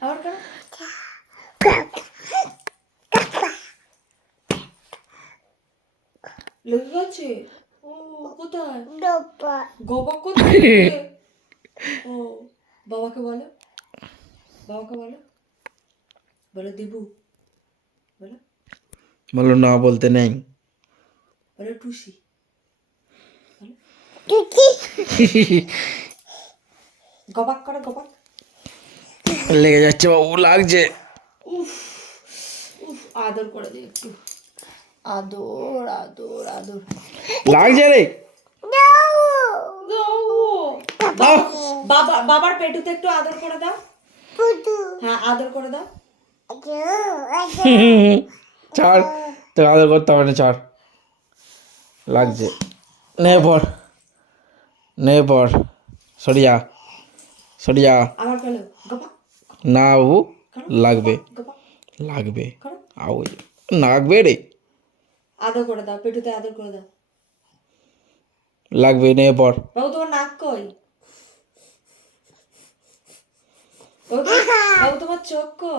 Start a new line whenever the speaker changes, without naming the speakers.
আবার করো লেগে গেছে ও কোথায় গোবা কোথায় ও বাবাকে বলো বাবাকে বলো বলো দেবু বলো
বলো না বলতে নেই।
বলো টুসি। টুসি। গবাক করো গবাক।
লেগে যাচ্ছে বাবু লাগছে।
উফ উফ আদর করে দিই একটু। আদর আদর আদর।
লাগছে রে।
বাবা বাবার পেটুতে একটু আদর করে দাও। হ্যাঁ আদর করে দাও।
ছাড় তো আদর করতে হবে না ছাড়। লাগছে। নে পর নে পর সরিয়া। সরিয়া
যা
না বাবু লাগবে। লাগবে।
আও
আউ লাগবে রে।
আদর করে দাও পেটুতে আদর করে দাও।
লাগবে নে পর।
বাবু তোমার নাক কই? বাবু তোমার চোখ কই?